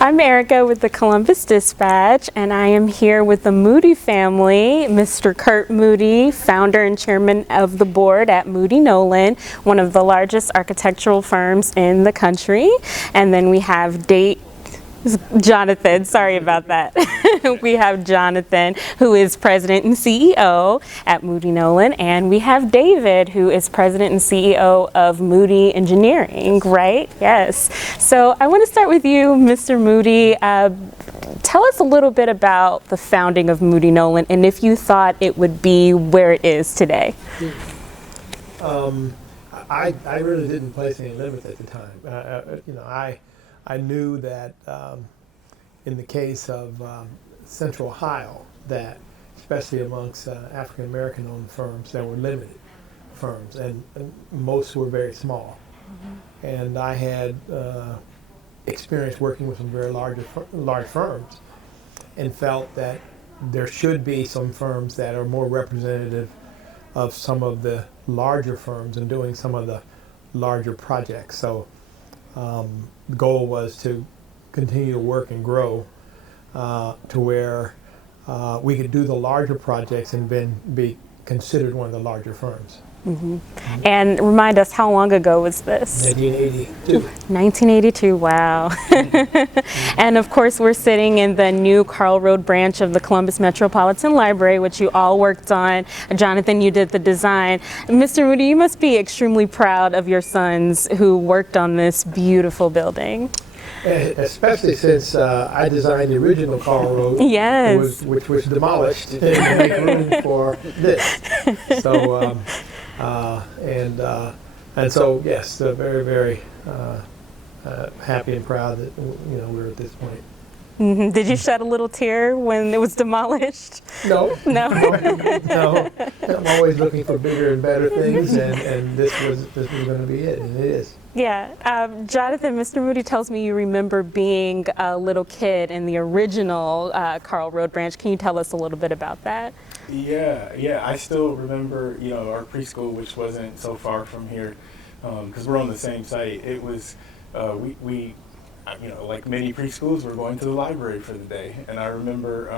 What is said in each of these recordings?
I'm Erica with the Columbus Dispatch, and I am here with the Moody family, Mr. Kurt Moody, founder and chairman of the board at Moody Nolan, one of the largest architectural firms in the country. And then we have Jonathan, sorry about that. We have Jonathan, who is president and CEO at Moody Nolan, and we have David, who is president and CEO of Moody Engineering, right? Yes. So I want to start with you, Mr. Moody. Tell us a little bit about the founding of Moody Nolan and if you thought it would be where it is today. I really didn't place any limits at the time. I knew that in the case of Central Ohio, that especially amongst African American owned firms, there were limited firms, and most were very small. Mm-hmm. And I had experience working with some very large firms, and felt that there should be some firms that are more representative of some of the larger firms and doing some of the larger projects. So the goal was to continue to work and grow to where we could do the larger projects and then be considered one of the larger firms. Mm-hmm. And remind us, how long ago was this? 1982. 1982, wow. And of course, we're sitting in the new Carl Road branch of the Columbus Metropolitan Library, which you all worked on. Jonathan, you did the design. Mr. Moody, you must be extremely proud of your sons who worked on this beautiful building. Especially since I designed the original Carl Road, yes, which was demolished to make room for this. So, and so, yes, very, very happy and proud that we're at this point. Mm-hmm. Did you shed a little tear when it was demolished? No. No. No. I'm always looking for bigger and better things, and this was going to be it, and it is. Yeah. Jonathan, Mr. Moody tells me you remember being a little kid in the original Carl Road branch. Can you tell us a little bit about that? Yeah. I still remember, our preschool, which wasn't so far from here, because we're on the same site. It was, we like many preschools, we're going to the library for the day. And I remember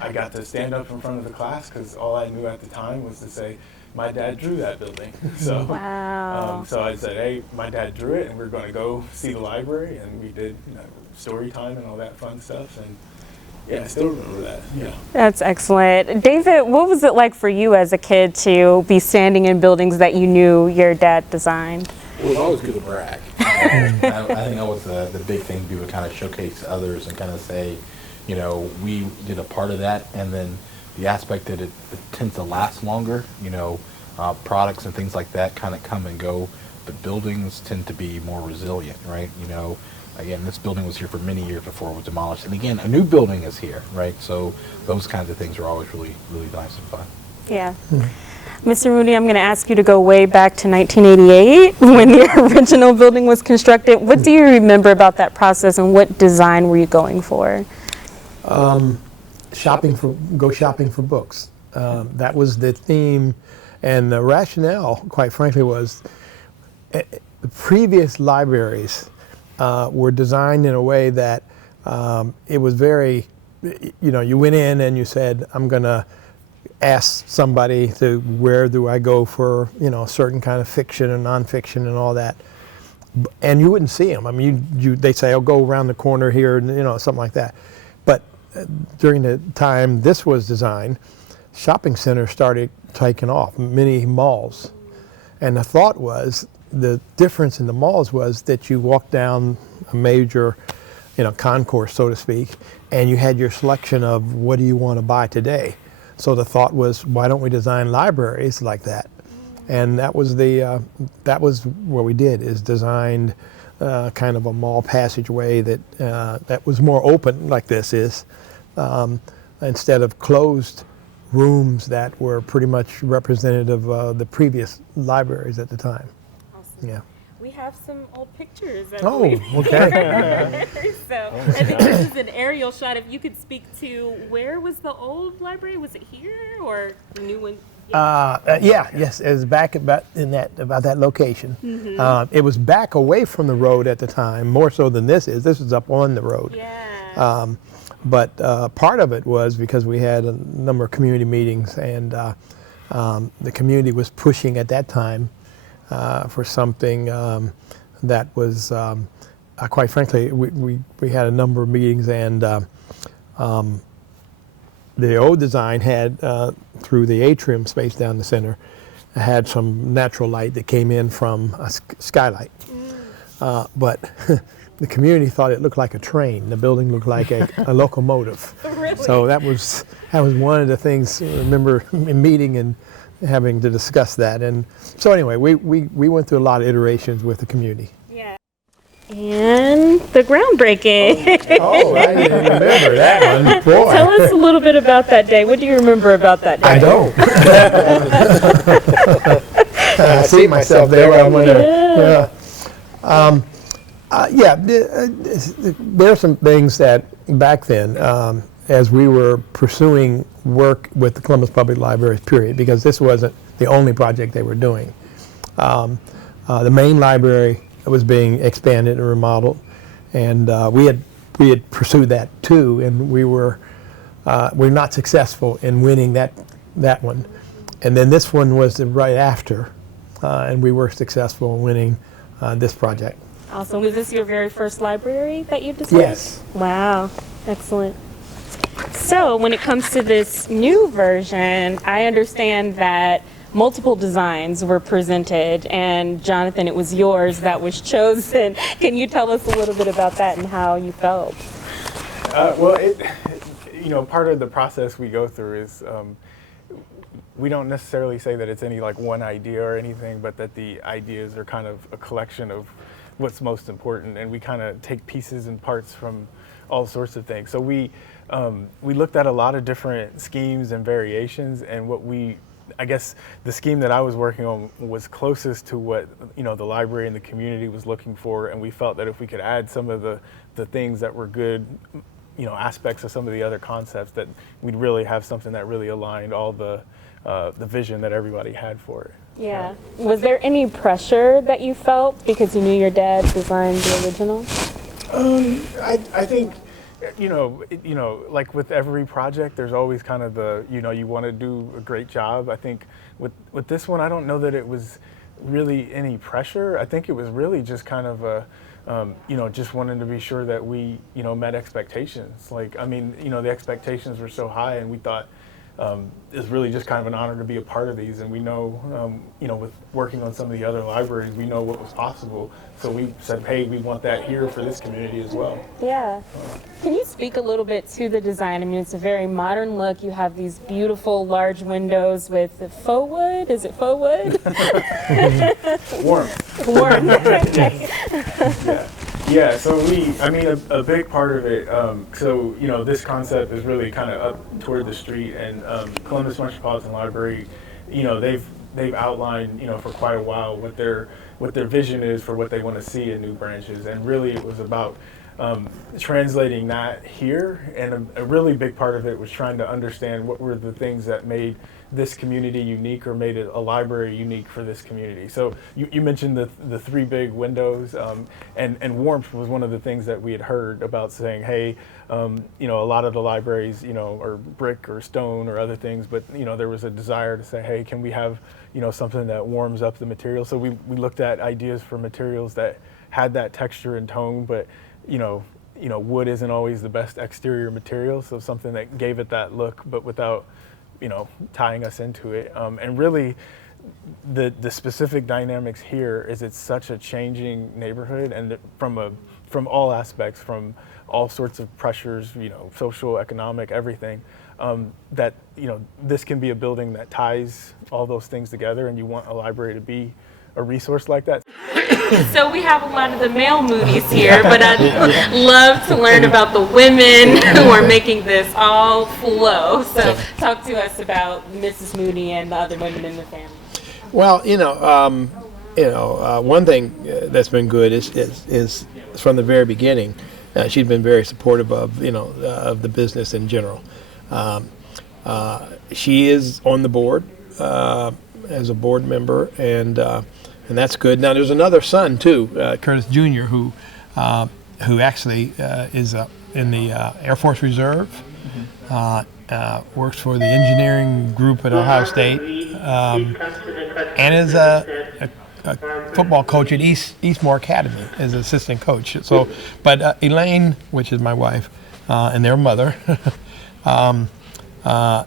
I got to stand up in front of the class because all I knew at the time was to say, my dad drew that building. So, wow. So I said, hey, my dad drew it, and we're going to go see the library. And we did story time and all that fun stuff. And yeah, I still remember that. Yeah. That's excellent. David, what was it like for you as a kid to be standing in buildings that you knew your dad designed? Well, it was always good to brag. I think that was the big thing to do, to kind of showcase others and kind of say, we did a part of that, and then the aspect that it tends to last longer, products and things like that kind of come and go, but buildings tend to be more resilient, right? Again, this building was here for many years before it was demolished, and again, a new building is here, right? So those kinds of things are always really, really nice and fun. Yeah. Mr. Moody, I'm going to ask you to go way back to 1988 when the original building was constructed. What do you remember about that process, and what design were you going for? Go shopping for books. That was the theme, and the rationale, quite frankly, was the previous libraries were designed in a way that it was very, you went in and you said, I'm going to ask somebody to, where do I go for, a certain kind of fiction and nonfiction and all that. And you wouldn't see them. I mean, they say, I'll go around the corner here, and something like that. But during the time this was designed, shopping centers started taking off, many malls. And the thought was, the difference in the malls was that you walked down a major, concourse, so to speak, and you had your selection of what do you want to buy today. So the thought was, why don't we design libraries like that? And that was what we did, is designed kind of a mall passageway that was more open, like this is, instead of closed rooms that were pretty much representative of the previous libraries at the time. Awesome. Yeah. We have some old pictures. Oh, okay. So I think this is an aerial shot. If you could speak to, where was the old library? Was it here or the new one? Yes, it was back about that location. It was back away from the road at the time, more so than this is. This is up on the road. Yeah. But part of it was because we had a number of community meetings, and the community was pushing at that time for something that was, quite frankly, we had a number of meetings, and the old design had, through the atrium space down the center, had some natural light that came in from a skylight. But the community thought it looked like a train. The building looked like a locomotive. Really? So that was one of the things I remember in meeting and having to discuss that. And so anyway, we went through a lot of iterations with the community. Yeah. And the groundbreaking. Oh, I didn't remember that one. Boy. Tell us a little bit about that day. What do you remember about that day? I don't. I see myself there. I'm gonna, there are some things that back then, as we were pursuing work with the Columbus Public Library, period, because this wasn't the only project they were doing. The main library was being expanded and remodeled, and we had pursued that too, and we're not successful in winning that one. And then this one was right after, and we were successful in winning this project. Awesome. Was this your very first library that you designed? Yes. Wow. Excellent. So when it comes to this new version, I understand that multiple designs were presented, and Jonathan, it was yours that was chosen. Can you tell us a little bit about that and how you felt? Well, part of the process we go through is we don't necessarily say that it's any like one idea or anything, but that the ideas are kind of a collection of what's most important, and we kind of take pieces and parts from all sorts of things. So we looked at a lot of different schemes and variations, and I guess the scheme that I was working on was closest to what the library and the community was looking for, and we felt that if we could add some of the things that were good, aspects of some of the other concepts, that we'd really have something that really aligned all the vision that everybody had for it. Yeah. Was there any pressure that you felt because you knew your dad designed the original? I think, like with every project, there's always kind of you want to do a great job. I think with this one, I don't know that it was really any pressure. I think it was really just kind of just wanting to be sure that we, met expectations. The expectations were so high, and we thought, it's really just kind of an honor to be a part of these, and we know, with working on some of the other libraries, we know what was possible. So we said, hey, we want that here for this community as well. Yeah. Can you speak a little bit to the design? I mean, it's a very modern look. You have these beautiful large windows with the faux wood. Is it faux wood? Warm. Warm. Yeah, so a big part of it, this concept is really kind of up toward the street, and Columbus Metropolitan Library, they've outlined, for quite a while what their vision is for what they want to see in new branches, and really it was about translating that here, and a really big part of it was trying to understand what were the things that made this community unique, or made it a library unique for this community. So you mentioned the three big windows, and warmth was one of the things that we had heard about, saying, hey, a lot of the libraries, are brick or stone or other things, but there was a desire to say, hey, can we have something that warms up the material? So we looked at ideas for materials that had that texture and tone, but wood isn't always the best exterior material, so something that gave it that look, but without tying us into it. And really, the specific dynamics here is it's such a changing neighborhood, and from all aspects, from all sorts of pressures, social, economic, everything, that this can be a building that ties all those things together, and you want a library to be a resource like that. So we have a lot of the male Moody's here, but I'd love to learn about the women who are making this all flow. So talk to us about Mrs. Moody and the other women in the family. Well, one thing that's been good is from the very beginning, she's been very supportive of of the business in general. She is on the board, as a board member, and that's good. Now there's another son too, Curtis Jr., who actually is in the Air Force Reserve. Works for the engineering group at Ohio State, and is a football coach at Eastmore Academy as an assistant coach. So, but Elaine, which is my wife, and their mother,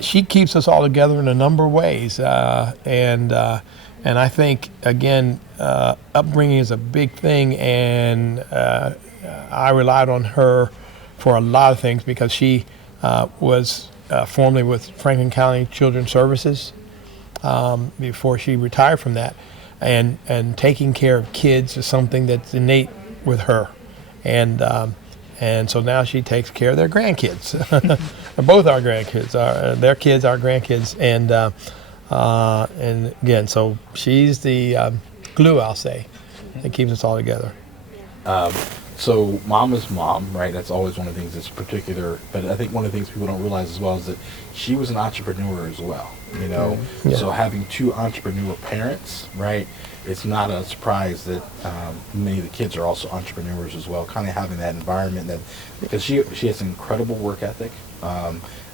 she keeps us all together in a number of ways, and I think again, upbringing is a big thing, and I relied on her for a lot of things because she was formerly with Franklin County Children's Services before she retired from that, and taking care of kids is something that's innate with her, and so now she takes care of their grandkids, both our grandkids, their kids, our grandkids, and again, so she's the glue, I'll say, that keeps us all together. So mom is mom, right? That's always one of the things that's particular. But I think one of the things people don't realize as well is that she was an entrepreneur as well, you know? Yeah. So having two entrepreneur parents, right? It's not a surprise that many of the kids are also entrepreneurs as well, kind of having that environment because she has an incredible work ethic.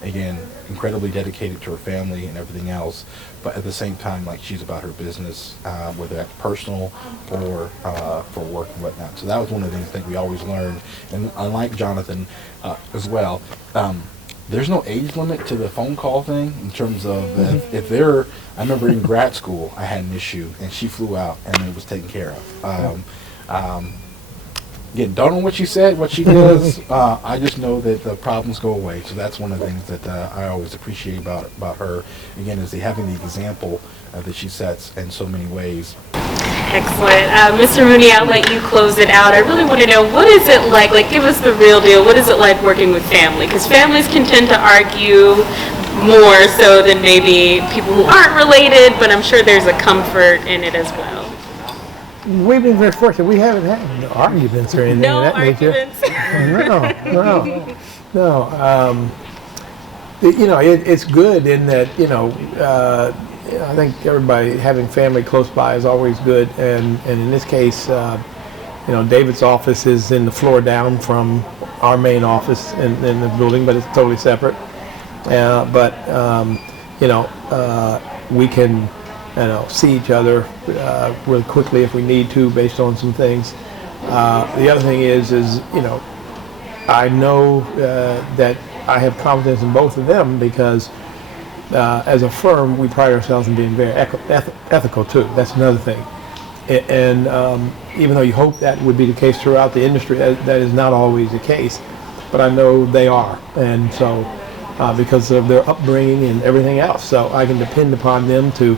Again, incredibly dedicated to her family and everything else, but at the same time, like, she's about her business, whether that's personal or for work and whatnot. So that was one of the things I think we always learned. And unlike Jonathan as well, there's no age limit to the phone call thing in terms of if they're, I remember in grad school, I had an issue and she flew out and it was taken care of. Again, don't know what she said, what she does. I just know that the problems go away. So that's one of the things that I always appreciate about her. Again, is having the example that she sets in so many ways. Excellent. Mr. Moody, I'll let you close it out. I really want to know, what is it like give us the real deal, what is it like working with family? Because families can tend to argue more so than maybe people who aren't related, but I'm sure there's a comfort in it as well. We've been very fortunate. We haven't had no arguments or anything No of that nature. arguments. No. It's good in that, I think everybody having family close by is always good. And in this case, David's office is in the floor down from our main office in the building, but it's totally separate. We can see each other really quickly if we need to, based on some things. The other thing is I know that I have confidence in both of them because as a firm, we pride ourselves in being very ethical too. That's another thing. And even though you hope that would be the case throughout the industry, that is not always the case. But I know they are, and so because of their upbringing and everything else, so I can depend upon them to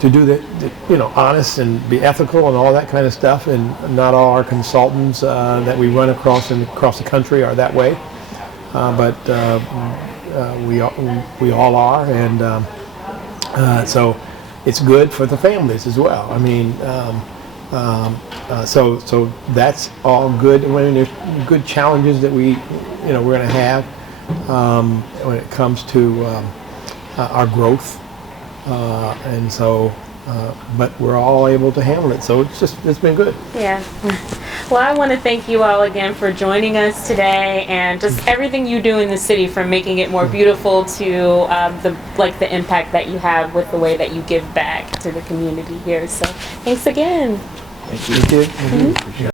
do the honest and be ethical and all that kind of stuff. And not all our consultants that we run across the country are that way, but we all are, and so it's good for the families as well. I mean, so that's all good. When there's good challenges that we're going to have when it comes to our growth. And so, but we're all able to handle it. So it's been good. Yeah. Well, I want to thank you all again for joining us today, and just everything you do in the city, from making it more beautiful to the impact that you have with the way that you give back to the community here. So thanks again. Thank you. Thank you. Mm-hmm.